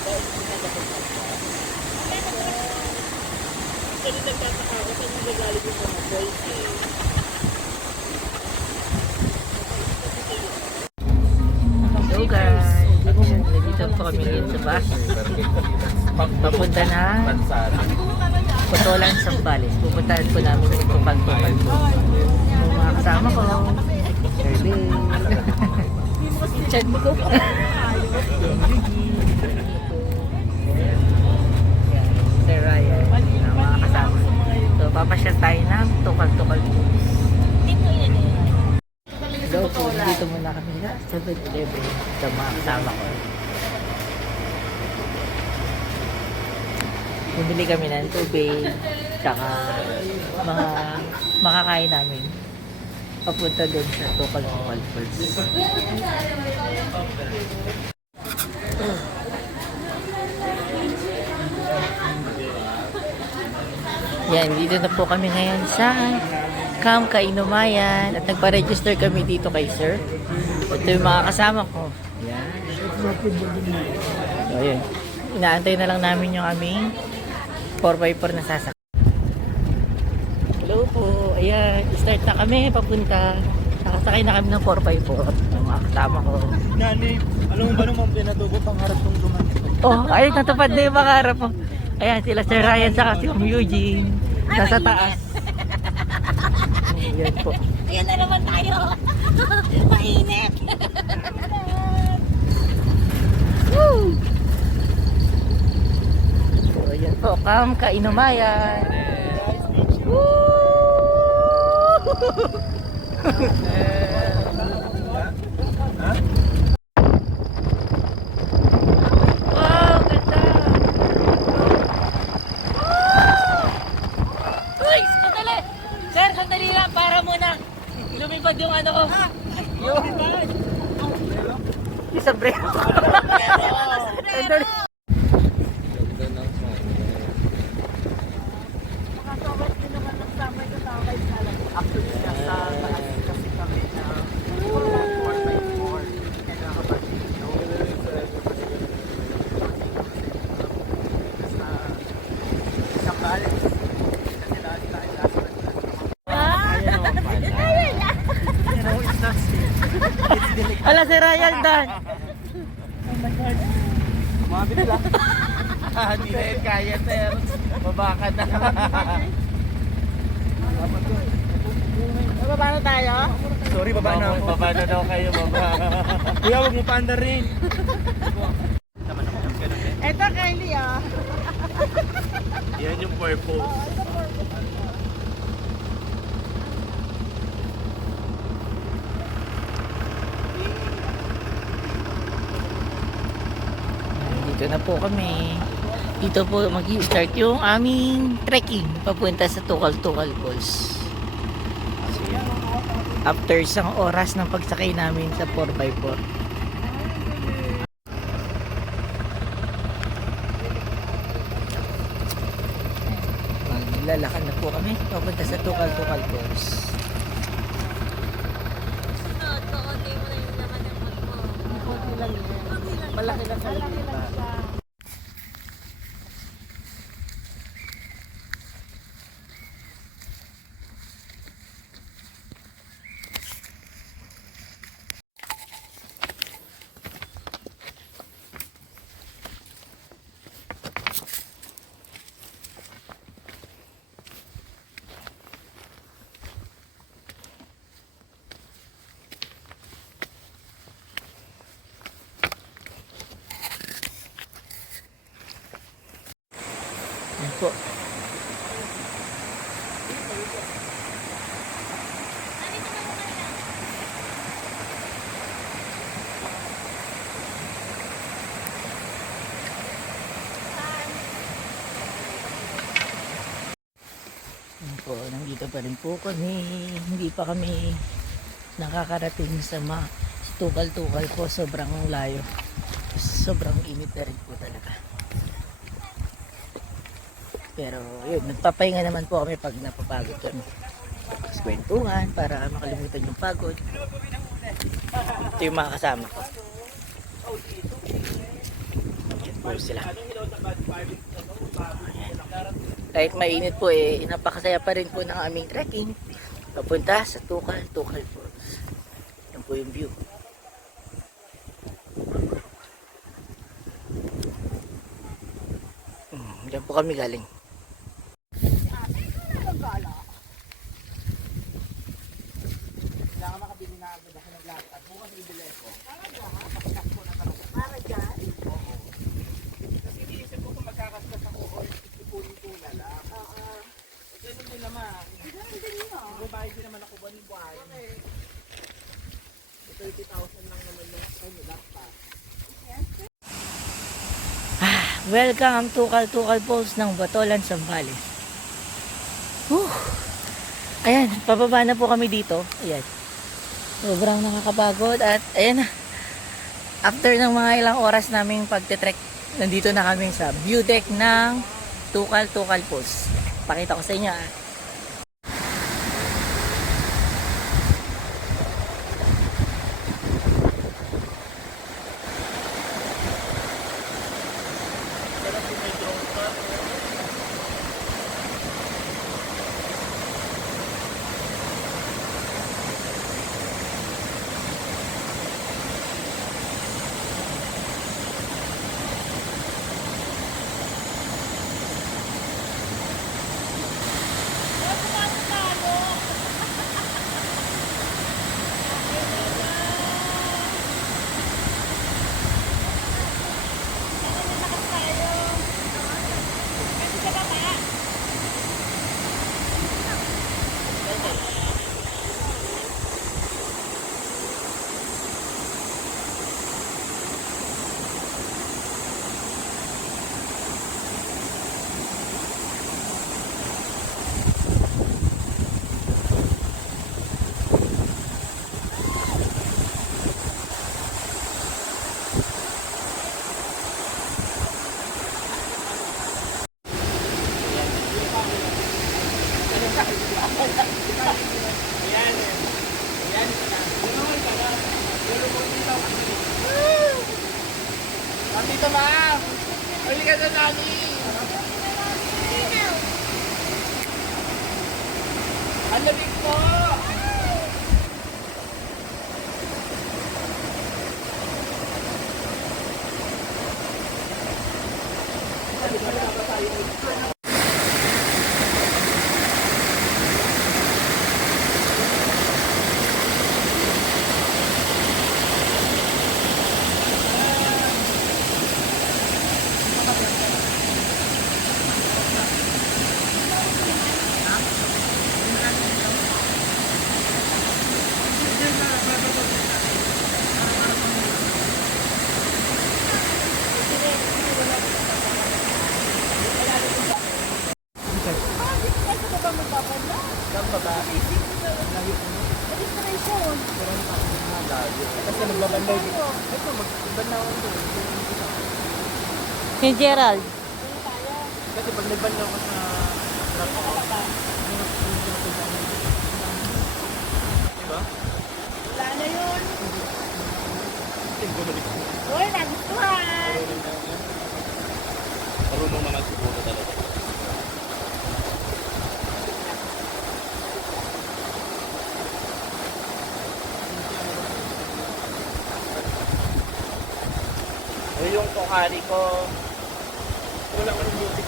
Actually, nagtataka ako saan yung nagaling yung mga boys eh. Hello guys, nandito po kami ngayon sa bus. Papunta na Putolan, Zambales. Pupuntahan po namin yung tukal-tukal po. Yung mga kasama ko, Kirby, chat ko. Sir Ryan, na mga kasama. So, papasyal tayo ng tukal-tukal po. Hello po, dito muna kami na 7-Eleven sa mga kasama ko. Bumili kami ng tubig, tsaka mga makakain namin. Papunta doon sa Tukal-Tukal Falls. Yan, dito na po kami ngayon sa Camp Kainumayan at nagpa-register kami dito kay Sir. Ito yung mga kasama ko. Yan. So, yun. Inaantay na lang namin yung aming 4x4 na sasakyan. Hello po. Ayan, start na kami papunta. Nakasakay na kami ng 4x4. Yung mga kasama ko. Nani, alam mo ba naman pinatubo pangarap kong dumating? Oh, ayun, natupad na yung pangarap mo. Ayan, sila Sir Ryan saka si Eugene. Nasa taas. Ayan po. Ayan na naman tayo. Mainit. Woo! So, ayan po, Camp Kainumayan. Woo! Wow, ganda! Uy, sandali! Sir, sandali lang, para muna. Lumipad yung ano ko. Yung isa bre. Sandali. Actually, nasa taas kasi kami na 4x4. Kaya nakapagin nyo. Sa Zambales. Kasi lahat tayo last one. Ala, si Ryan Dan. Oh my God. Mabili lang. Hindi na yun kaya, sir. Baba ka na. Baba na tayo? Sorry, baba na ako. Baba na daw kayo, baba. Kuya, huwag mo paanda rin. Eto, Kylie ah. Yan yung purpose. Dito na po kami. Dito po mag-i-start yung aming trekking papunta sa Tukal-Tukal Falls. After isang oras ng pagsakay namin sa 4x4. Maglalakad na po kami papunta sa Tukal-Tukal Falls. Konti mo na yung laman ng mag mo. Konti lang yun. Malaki lang sa likita. Yan po. Yan po, nandito pa rin po kami. Hindi pa kami nakakarating sa Tukal-Tukal po. Sobrang layo. Sobrang init na rin po talaga. Pero yun, nagpapahinga naman po kami pag napapagod kami. Tapos kwentuhan para makalimutan yung pagod. Ito yung mga kasama ko. Yan po. po sila. Kahit mainit po eh, napakasaya pa rin po ng aming trekking papunta sa Tukal Falls. Yan po yung view. Diyan po kami galing. Kailangan makabili na agad ako ng lahat. Bukas ibili ko. Para dyan. Kasi iniisip ko kung magkakaskas ako o ipunin ko na lang. Ganun din naman. Ganun din yun. Bubayad din naman ako buwan-buwan. 30,000 lang naman yung laptop. Welcome to Tukal Falls ng Batolan, Zambales. Ayan, pababa na po kami dito. Ayan. Sobrang nakakapagod at ayan na. After ng mga ilang oras naming pagtitrek, nandito na kami sa view deck ng Tukal Falls. Pakita ko sa inyo ah. Dito ma'am! Huli ka na nani! Ang labig po! Ang babae. Registration. Kasi nagbabandaw dito. Ito, magbandawan doon. Si Gerald. Kasi pag nagbandaw ka sa diba? Wala na yun. Uy, nagustuhan. Marunong naman siguro talaga. Yung tukari ko. Wala ka ng buti.